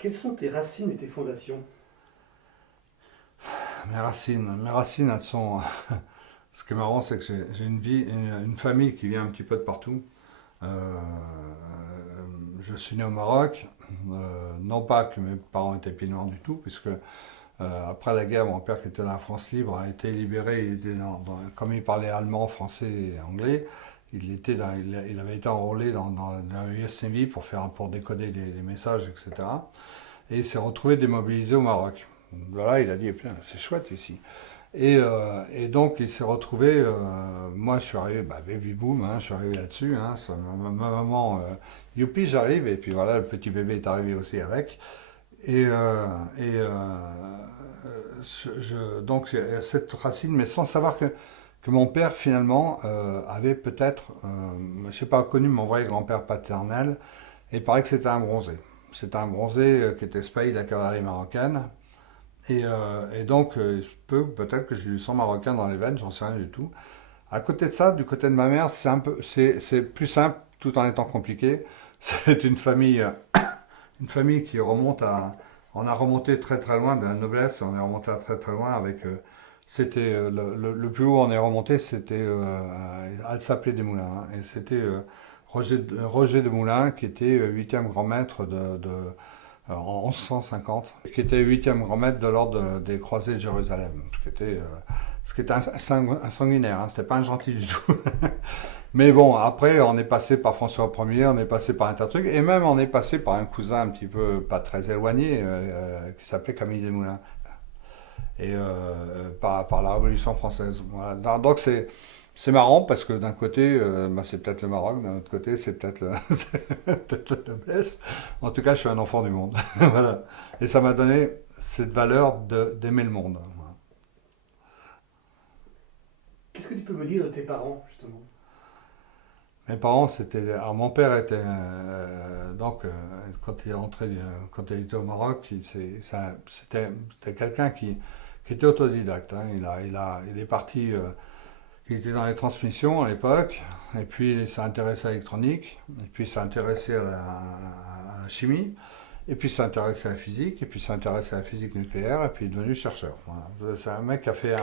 Quelles sont tes racines et tes fondations? Mes racines, elles sont. Ce qui est marrant, c'est que j'ai une vie, une famille qui vient un petit peu de partout. Euh, je suis né au Maroc, non pas que mes parents étaient pieds noirs du tout, puisque après la guerre, mon père qui était dans la France libre a été libéré. Il était comme il parlait allemand, français et anglais, il avait été enrôlé dans la US Navy pour décoder les messages, etc. Et il s'est retrouvé démobilisé au Maroc. Voilà, il a dit, putain, c'est chouette ici. Et donc, il s'est retrouvé. Moi, je suis arrivé, baby boom, hein, je suis arrivé là-dessus. Hein, ma maman, youpi, j'arrive. Et puis voilà, le petit bébé est arrivé aussi avec. Et, euh, et donc, cette racine, mais sans savoir que mon père, finalement, avait peut-être, je ne sais pas, connu mon vrai grand-père paternel. Et il paraît que c'était un bronzé. C'était un bronzé qui était spahi de la cavalerie marocaine. Et donc, peut-être que j'ai du sang marocain dans les veines, j'en sais rien du tout. À côté de ça, du côté de ma mère, c'est plus simple, tout en étant compliqué. C'est une famille qui remonte on a remonté très très loin de la noblesse, on est remonté à très très loin avec, le plus haut on est remonté, c'était, elle s'appelait des Moulins, hein, et c'était Roger de Moulins qui était huitième grand maître en 1150, qui était huitième grand maître de l'ordre des croisés de Jérusalem, ce qui était un sanguinaire, hein, c'était pas un gentil du tout. Mais bon, après, on est passé par François Ier, on est passé par un tas de trucs, et même on est passé par un cousin un petit peu pas très éloigné, qui s'appelait Camille Desmoulins, et par la Révolution française. Voilà. Donc c'est marrant parce que d'un côté, c'est peut-être le Maroc, d'un autre côté, c'est peut-être peut-être la noblesse. En tout cas, je suis un enfant du monde. Voilà. Et ça m'a donné cette valeur d'aimer le monde. Voilà. Qu'est-ce que tu peux me dire de tes parents, justement? Mes parents, c'était. Alors, mon père était. Donc, quand il est rentré, quand il était au Maroc, c'était quelqu'un qui était autodidacte, hein. Il est parti. Il était dans les transmissions à l'époque, et puis il s'est intéressé à l'électronique, et puis il s'est intéressé à la chimie, et puis il s'est intéressé à la physique, et puis il s'est intéressé à la physique nucléaire, et puis il est devenu chercheur. Voilà. C'est un mec qui a fait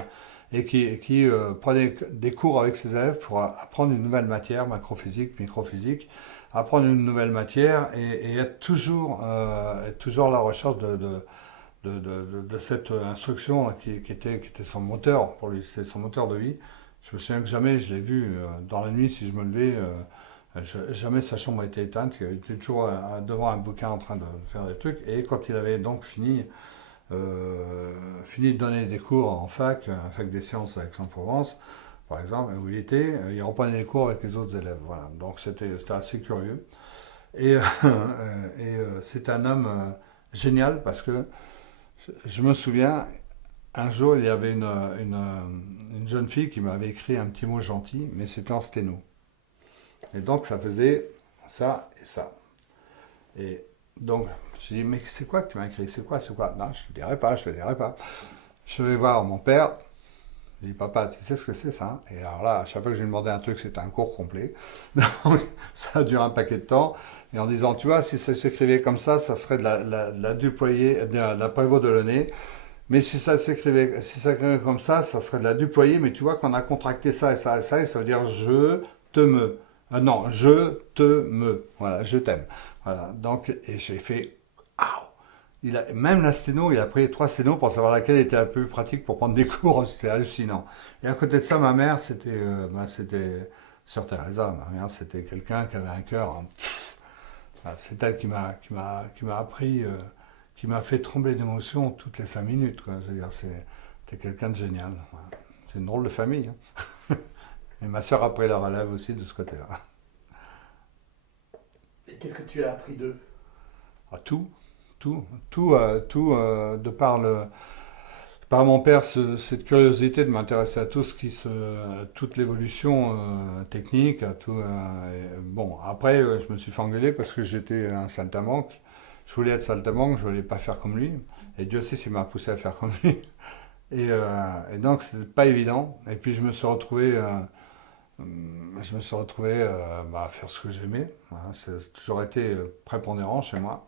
et qui prenait des cours avec ses élèves pour apprendre une nouvelle matière, macrophysique, microphysique, apprendre une nouvelle matière et être toujours à la recherche de cette instruction qui était son moteur pour lui, c'était son moteur de vie. Je me souviens que jamais je l'ai vu dans la nuit si je me levais. Jamais sa chambre a été éteinte. Il était toujours devant un bouquin en train de faire des trucs. Et quand il avait donc fini de donner des cours en fac des sciences à Aix-en-Provence, par exemple, où il était, il reprenait les cours avec les autres élèves. Voilà. Donc c'était assez curieux. Et c'est un homme génial parce que je me souviens, un jour, il y avait une jeune fille qui m'avait écrit un petit mot gentil, mais c'était en sténo. Et donc, ça faisait ça et ça. Et donc, je dis, mais c'est quoi que tu m'as écrit? C'est quoi? C'est quoi? Non, je ne te dirai pas, je ne te dirai pas. Je vais voir mon père. Je dis, papa, tu sais ce que c'est ça? Et alors là, à chaque fois que je lui demandais un truc, c'était un cours complet. Donc, ça a duré un paquet de temps. Et en disant, tu vois, si ça s'écrivait comme ça serait de la duployée, de la prévôt de l'année. Mais si ça s'écrivait comme ça serait de la duployée, mais tu vois qu'on a contracté ça et ça et ça, et ça veut dire je te me. Ah non, je te me. Voilà, je t'aime. Voilà, donc, et j'ai fait, ah, même la sténo, il a pris trois sténos pour savoir laquelle était la plus pratique pour prendre des cours, c'était hallucinant. Et à côté de ça, ma mère, c'était Sœur Teresa. Ma mère, c'était quelqu'un qui avait un cœur, hein. Voilà, c'est elle qui m'a appris, qui m'a fait trembler d'émotion toutes les 5 minutes, quoi. Je veux dire, c'était quelqu'un de génial. Voilà. C'est une drôle de famille, hein. Et ma soeur a pris la relève aussi de ce côté-là. Et qu'est-ce que tu as appris d'eux? Ah, tout, par mon père, cette curiosité de m'intéresser à toute l'évolution technique, à tout. Bon, après, je me suis fait engueuler parce que j'étais un saltimbanque. Je voulais être saltimbanque, je voulais pas faire comme lui. Et Dieu sait s'il m'a poussé à faire comme lui. Et donc, c'était pas évident. Et puis, je me suis retrouvé à faire ce que j'aimais. Voilà, c'est toujours été prépondérant chez moi.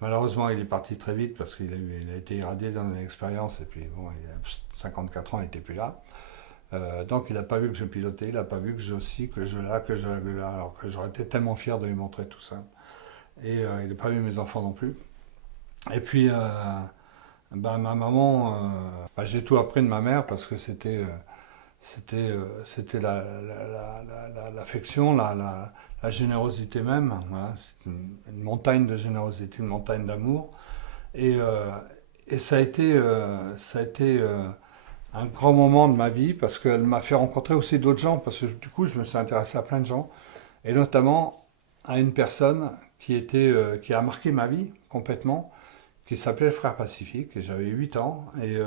Malheureusement, il est parti très vite parce il a été irradié dans une expérience et puis bon, il a 54 ans, il n'était plus là. Donc il n'a pas vu que je pilotais, il n'a pas vu que je aussi, que je là, que je là, alors que j'aurais été tellement fier de lui montrer tout ça. Et il n'a pas vu mes enfants non plus. Et puis, ben, ma maman, ben, j'ai tout appris de ma mère parce que c'était l'affection, la générosité même. Voilà. C'est une montagne de générosité, une montagne d'amour. Et, euh, et ça a été un grand moment de ma vie parce qu'elle m'a fait rencontrer aussi d'autres gens. Parce que du coup, je me suis intéressé à plein de gens. Et notamment à une personne qui a marqué ma vie complètement, qui s'appelait Frère Pacifique. Et j'avais 8 ans. Et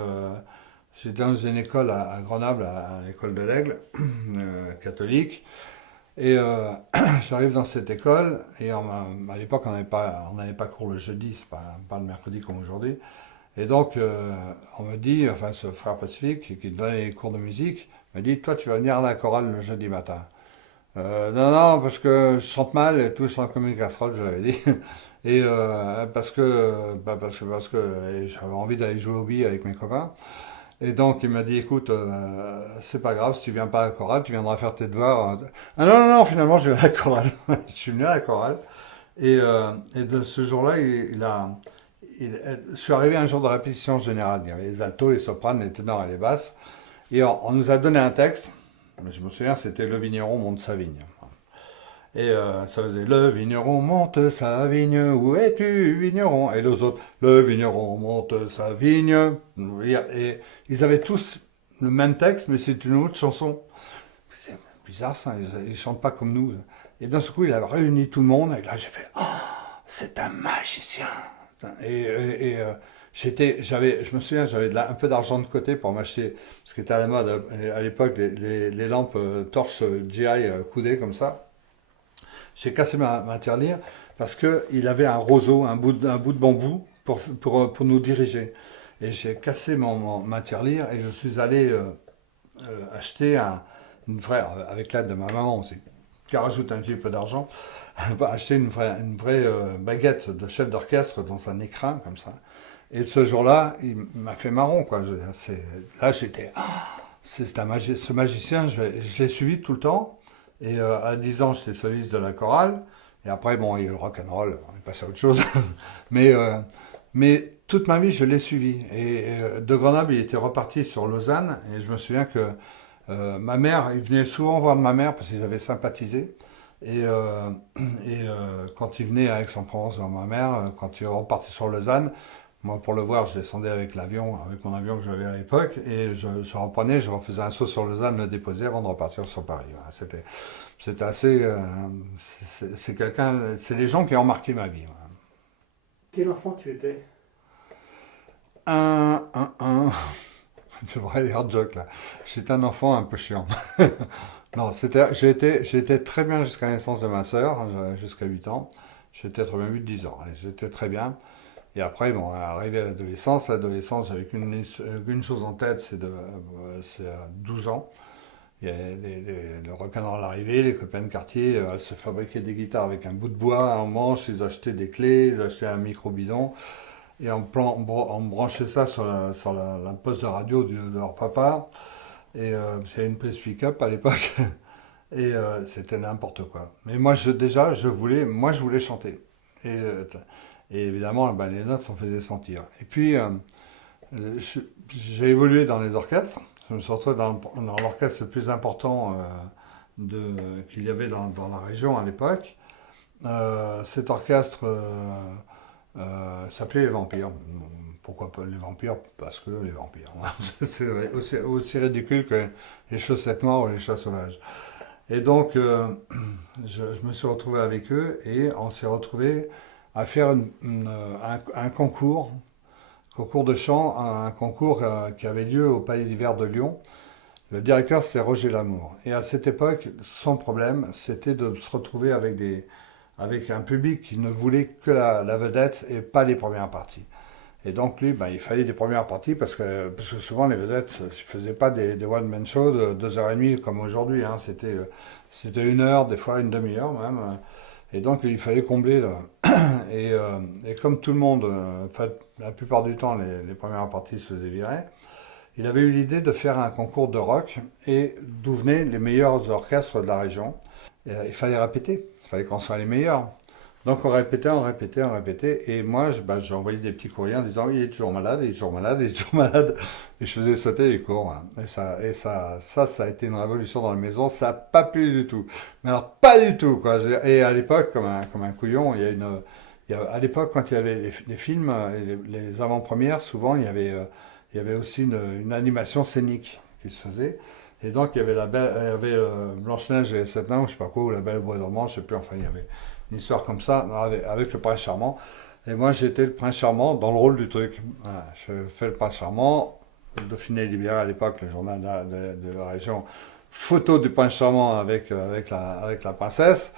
j'étais dans une école à Grenoble, à l'école de l'Aigle, catholique. Et j'arrive dans cette école, et à l'époque on n'avait pas cours le jeudi, c'est pas le mercredi comme aujourd'hui. Et donc on me dit, enfin ce frère Pacifique qui donnait les cours de musique, me dit, toi tu vas venir à la chorale le jeudi matin. Non, non, parce que je chante mal et tout, je chante comme une casserole, je l'avais dit. Et parce que et j'avais envie d'aller jouer au billes avec mes copains. Et donc il m'a dit, écoute, c'est pas grave, si tu viens pas à la chorale, tu viendras faire tes devoirs. Ah non, non, non, finalement je vais à la chorale. Je suis venu à la chorale. Et de ce jour-là, je suis arrivé un jour de répétition générale. Il y avait les altos, les sopranes, les ténors et les basses. Et on nous a donné un texte. Je me souviens, c'était Le vigneron monte sa vigne. Et ça faisait Le vigneron monte sa vigne, où es-tu, vigneron? Et les autres, Le vigneron monte sa vigne. Et ils avaient tous le même texte, mais c'est une autre chanson. C'est bizarre ça, ils chantent pas comme nous. Et d'un seul coup, il a réuni tout le monde, et là j'ai fait, oh, c'est un magicien. Je me souviens, j'avais un peu d'argent de côté pour m'acheter, ce qui était à la mode à l'époque, les lampes torches GI coudées comme ça. J'ai cassé ma tirelire parce qu'il avait un roseau, un bout de bambou pour nous diriger. Et j'ai cassé ma tirelire et je suis allé acheter une vraie, avec l'aide de ma maman aussi, qui rajoute un petit peu d'argent, acheter une vraie baguette de chef d'orchestre dans un écrin comme ça. Et ce jour-là, il m'a fait marron, quoi. Là, j'étais, c'est ce magicien, je l'ai suivi tout le temps. Et à 10 ans, j'étais soliste de la chorale. Et après, bon, il y a eu le rock and roll, on est passé à autre chose. mais, euh, mais toute ma vie, je l'ai suivi. Et de Grenoble, il était reparti sur Lausanne. Et je me souviens que ma mère, il venait souvent voir de ma mère parce qu'ils avaient sympathisé. Et, euh, quand il venait à Aix-en-Provence voir ma mère, quand il repartait sur Lausanne, moi, pour le voir, je descendais avec l'avion, avec mon avion que j'avais à l'époque, et je reprenais, je refaisais un saut sur Lausanne, le déposer avant de repartir sur Paris. Voilà, c'était assez. C'est quelqu'un, c'est les gens qui ont marqué ma vie. Voilà. Quel enfant tu étais? Un. Je devrais aller hard joke là. J'étais un enfant un peu chiant. Non, j'ai été très bien jusqu'à la naissance de ma sœur, jusqu'à 8 ans. J'étais très bien 8-10 ans. Allez, j'étais très bien. Et après, bon, arrivé à l'adolescence, j'avais qu'une chose en tête, c'est à 12 ans. Il y a le rock'n'roll arrivé, les copains de quartier se fabriquaient des guitares avec un bout de bois en manche, ils achetaient des clés, ils achetaient un micro bidon, et on branchait ça sur la poste de radio de leur papa. Et c'était une prise pick-up à l'époque, et c'était n'importe quoi. Mais moi, je voulais chanter. Et, et évidemment, ben, les notes s'en faisaient sentir. Et puis, j'ai évolué dans les orchestres. Je me suis retrouvé dans l'orchestre le plus important qu'il y avait dans la région à l'époque. Cet orchestre s'appelait Les Vampires. Pourquoi pas les vampires? Parce que les vampires. C'est aussi ridicule que les chaussettes noires ou les chats sauvages. Et donc, je me suis retrouvé avec eux et on s'est retrouvé à faire un concours de chant, un concours qui avait lieu au Palais d'Hiver de Lyon. Le directeur, c'est Roger Lamour. Et à cette époque, son problème, c'était de se retrouver avec un public qui ne voulait que la vedette et pas les premières parties. Et donc lui, ben, il fallait des premières parties parce que souvent les vedettes ne faisaient pas des one-man shows de 2h30 comme aujourd'hui. Hein. C'était 1 heure, des fois une demi-heure même. Et donc il fallait combler là. Et comme tout le monde, enfin, la plupart du temps, les premières parties se faisaient virer, il avait eu l'idée de faire un concours de rock et d'où venaient les meilleurs orchestres de la région. Et, il fallait répéter, il fallait qu'on soit les meilleurs. Donc on répétait, on répétait, on répétait. Et moi, j'ai envoyé des petits courriers en disant il est toujours malade, il est toujours malade, il est toujours malade. Et je faisais sauter les cours, hein. Ça a été une révolution dans la maison. Ça n'a pas plu du tout. Mais alors, pas du tout, quoi. Et à l'époque, comme un couillon, à l'époque, quand il y avait les films, les avant-premières, souvent, il y avait aussi une animation scénique qui se faisait. Et donc, il y avait Blanche-Neige et les Sept Nains, ou je sais pas quoi, ou La Belle au Bois dormant, je sais plus, enfin, il y avait une histoire comme ça, avec le prince charmant. Et moi, j'étais le prince charmant dans le rôle du truc. Voilà, je fais le prince charmant. Le Dauphiné libéré à l'époque, le journal de la région. Photo du prince charmant avec la princesse.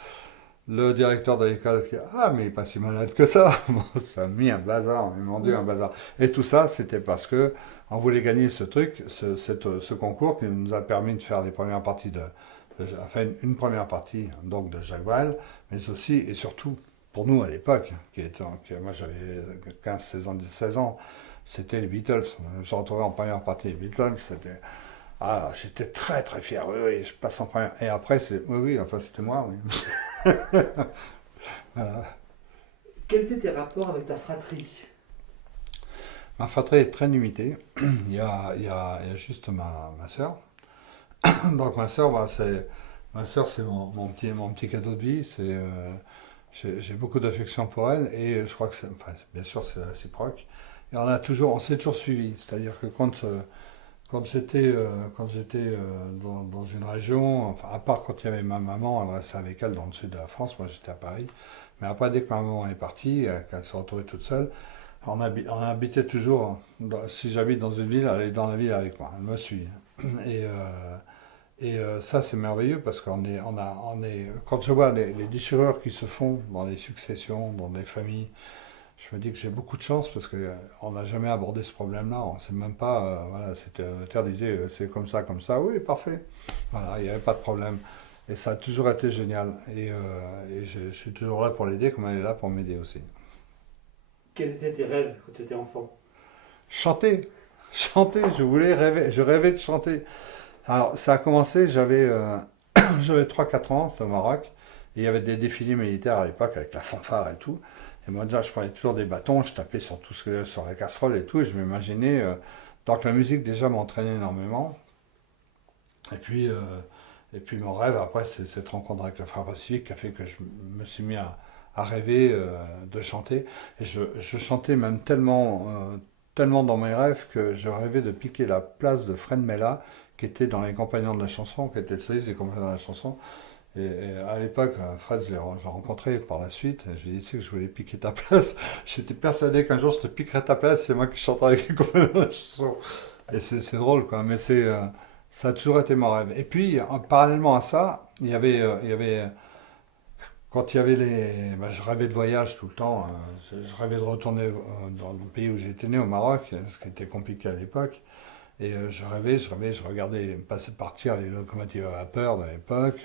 Le directeur de l'école qui ah, mais il n'est pas si malade que ça. Bon, ça a mis un bazar, ils m'ont dit un bazar. Et tout ça, c'était parce que on voulait gagner ce truc, ce concours qui nous a permis de faire les premières parties enfin une première partie donc de Jacques Brel, mais aussi et surtout pour nous à l'époque, moi j'avais 15, 16 ans, 16 ans, c'était les Beatles. Je me suis retrouvé en première partie des Beatles, c'était ah, j'étais très très fier, oui, oui, je passe en première. Et après, oui, oui, enfin c'était moi, oui. Voilà. Quels étaient tes rapports avec ta fratrie? Ma fratrie est très limitée. Il y a juste ma sœur. Donc ma sœur, c'est mon petit cadeau de vie. J'ai beaucoup d'affection pour elle et je crois que enfin, bien sûr, c'est réciproque. Et on s'est toujours suivi. C'est-à-dire que quand j'étais dans une région, enfin, à part quand il y avait ma maman, elle restait avec elle dans le sud de la France, moi j'étais à Paris. Mais après, dès que ma maman est partie, qu'elle s'est retrouvée toute seule, on habitait toujours, si j'habite dans une ville, elle est dans la ville avec moi, elle me suit. Et, euh, ça, c'est merveilleux parce quand je vois les déchirures qui se font dans les successions, dans des familles, je me dis que j'ai beaucoup de chance parce qu'on n'a jamais abordé ce problème-là. On sait même pas, voilà, c'était, le notaire disait c'est comme ça, oui, parfait. Voilà, il n'y avait pas de problème. Et ça a toujours été génial. Et je suis toujours là pour l'aider comme elle est là pour m'aider aussi. Quels étaient tes rêves quand tu étais enfant? Chanter, chanter, je rêvais de chanter. Alors, ça a commencé, j'avais 3 4 ans, c'était au Maroc, et il y avait des défilés militaires à l'époque avec la fanfare et tout. Et moi, déjà, je prenais toujours des bâtons, je tapais sur sur la casserole et tout, et je m'imaginais. Donc, la musique, déjà, m'entraînait énormément. Et puis, euh, et puis, mon rêve, après, c'est cette rencontre avec le frère Pacifique qui a fait que je me suis mis à rêver de chanter. Et je chantais même tellement dans mes rêves que je rêvais de piquer la place de Fred Mella, qui était dans les Compagnons de la chanson, qui était le soliste des Compagnons de la chanson. Et à l'époque, Fred, je l'ai rencontré par la suite. Je lui ai dit, tu sais que je voulais piquer ta place. J'étais persuadé qu'un jour je te piquerais ta place, c'est moi qui chanterai avec les Compagnons de la chanson. Et c'est drôle, quoi. Mais ça a toujours été mon rêve. Et puis, parallèlement à ça, quand il y avait je rêvais de voyage tout le temps. Je rêvais de retourner dans le pays où j'étais né, au Maroc, ce qui était compliqué à l'époque. Et je regardais partir les locomotives à vapeur de l'époque.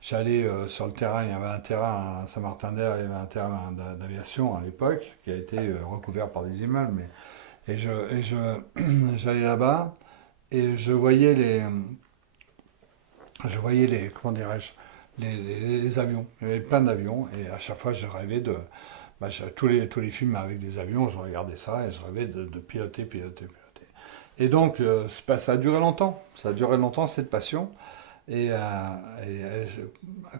J'allais sur le terrain, il y avait un terrain à Saint-Martin-d'Air, il y avait un terrain d'aviation à l'époque, qui a été recouvert par des immeubles. J'allais là-bas et comment dirais-je, les avions. Il y avait plein d'avions et à chaque fois je rêvais tous les films avec des avions, je regardais ça et je rêvais de piloter, piloter, piloter. Et donc, ça a duré longtemps. Ça a duré longtemps, cette passion. Et, euh,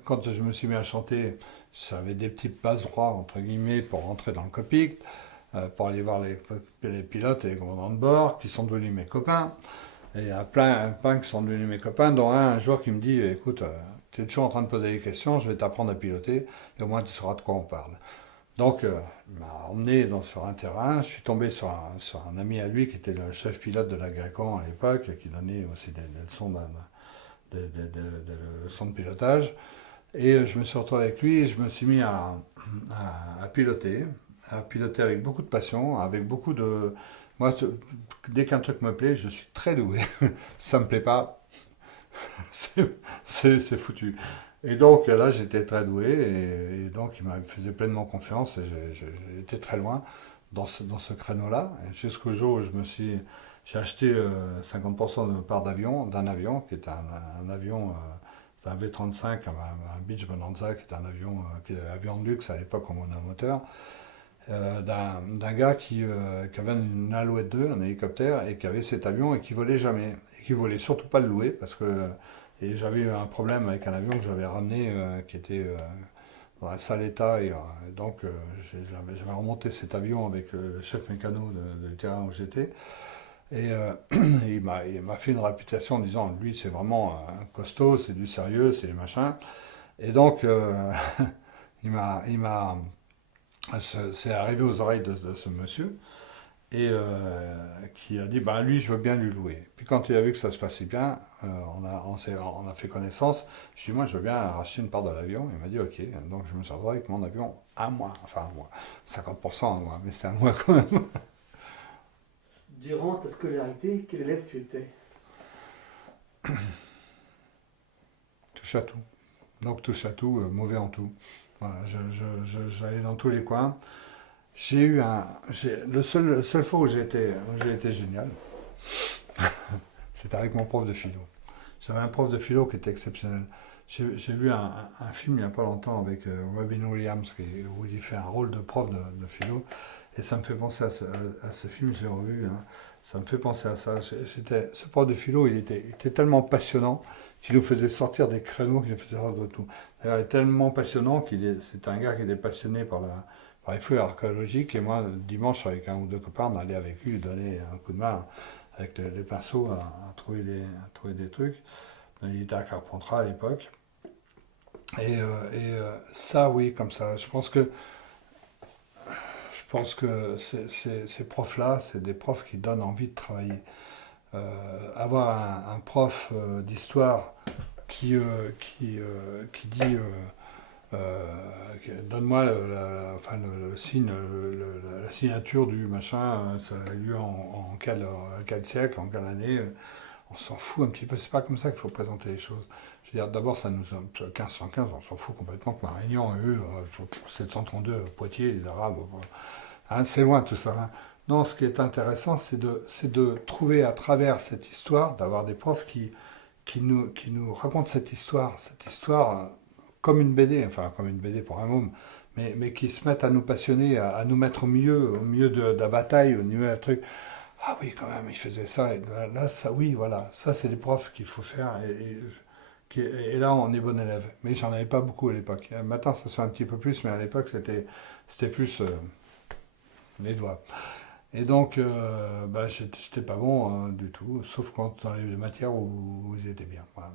quand je me suis mis à chanter, j'avais des petits passe-droits, entre guillemets, pour rentrer dans le cockpit, pour aller voir les pilotes et les commandants de bord, qui sont devenus mes copains. Et il y a plein qui sont devenus mes copains, dont un jour qui me dit, écoute, tu es toujours en train de poser des questions, je vais t'apprendre à piloter, et au moins tu sauras de quoi on parle. Donc, il m'a emmené sur un terrain. Je suis tombé sur un ami à lui qui était le chef pilote de l'Agrécan à l'époque, qui donnait aussi des leçons, des leçons de pilotage. Et je me suis retrouvé avec lui et je me suis mis à piloter avec beaucoup de passion, avec beaucoup de. Moi, dès qu'un truc me plaît, je suis très doué. Si ça me plaît pas, c'est foutu. Et donc là, j'étais très doué et donc il me faisait pleinement confiance et j'ai été très loin dans ce créneau-là. Et jusqu'au jour où j'ai acheté 50% de part d'avion, d'un avion qui était un avion, c'est un V-35, un Beech Bonanza, qui est un avion, qui est un avion de luxe à l'époque en monomoteur, d'un gars qui avait une Alouette 2, un hélicoptère, et qui avait cet avion et qui volait jamais. Et qui voulait surtout pas le louer parce que et j'avais eu un problème avec un avion que j'avais ramené qui était dans un sale état. Et donc j'avais remonté cet avion avec le chef mécano du terrain où j'étais. Et il m'a fait une réputation en disant, lui c'est vraiment un costaud, c'est du sérieux, c'est du machin. Et donc il m'a c'est arrivé aux oreilles de ce monsieur et qui a dit bah lui je veux bien lui louer. Puis quand il a vu que ça se passait bien, on a fait connaissance. Je lui ai dit moi je veux bien racheter une part de l'avion. Il m'a dit ok. Donc je me suis retrouvé avec mon avion à moi, enfin à moi, 50% à moi, mais c'était à moi quand même. Durant ta scolarité, quel élève tu étais? Touche à tout. Donc touche à tout, mauvais en tout. Voilà, j'allais dans tous les coins. Le seul fois où j'ai été génial, c'était avec mon prof de philo. J'avais un prof de philo qui était exceptionnel. J'ai vu un film il n'y a pas longtemps avec Robin Williams où il fait un rôle de prof de philo et ça me fait penser à ce film, je l'ai revu, hein. Ça me fait penser à ça. Ce prof de philo, il était tellement passionnant qu'il nous faisait sortir des créneaux, qu'il nous faisait sortir de tout. D'ailleurs, il est tellement passionnant c'est un gars qui était passionné par les fouilles archéologiques et moi, le dimanche, avec un ou deux copains, on allait avec lui, lui donner un coup de main avec les pinceaux à trouver des trucs. Il était à Carpentras à l'époque. Ça, oui, comme ça. Je pense que ces profs-là, c'est des profs qui donnent envie de travailler. Avoir un prof d'histoire qui dit donne-moi enfin, le signe, la signature du machin, ça a eu lieu en quel siècle, en quelle année, on s'en fout un petit peu, c'est pas comme ça qu'il faut présenter les choses. Je veux dire, d'abord, ça nous a 1515, on s'en fout complètement que Marignan a eu 732 Poitiers, les Arabes, hein, c'est loin tout ça, hein. Non, ce qui est intéressant, c'est de trouver à travers cette histoire, d'avoir des profs qui nous racontent cette histoire comme une BD, enfin comme une BD pour un môme, mais qui se mettent à nous passionner, à nous mettre au milieu de la bataille, au milieu d'un truc. Ah oui, quand même, il faisait ça. Et là, ça, oui, voilà, ça, c'est des profs qu'il faut faire. Et là, on est bon élève. Mais j'en avais pas beaucoup à l'époque. Maintenant, ça se fait un petit peu plus, mais à l'époque, c'était plus les doigts. Et donc, bah, j'étais pas bon du tout, sauf quand dans les matières où ils étaient bien. Voilà.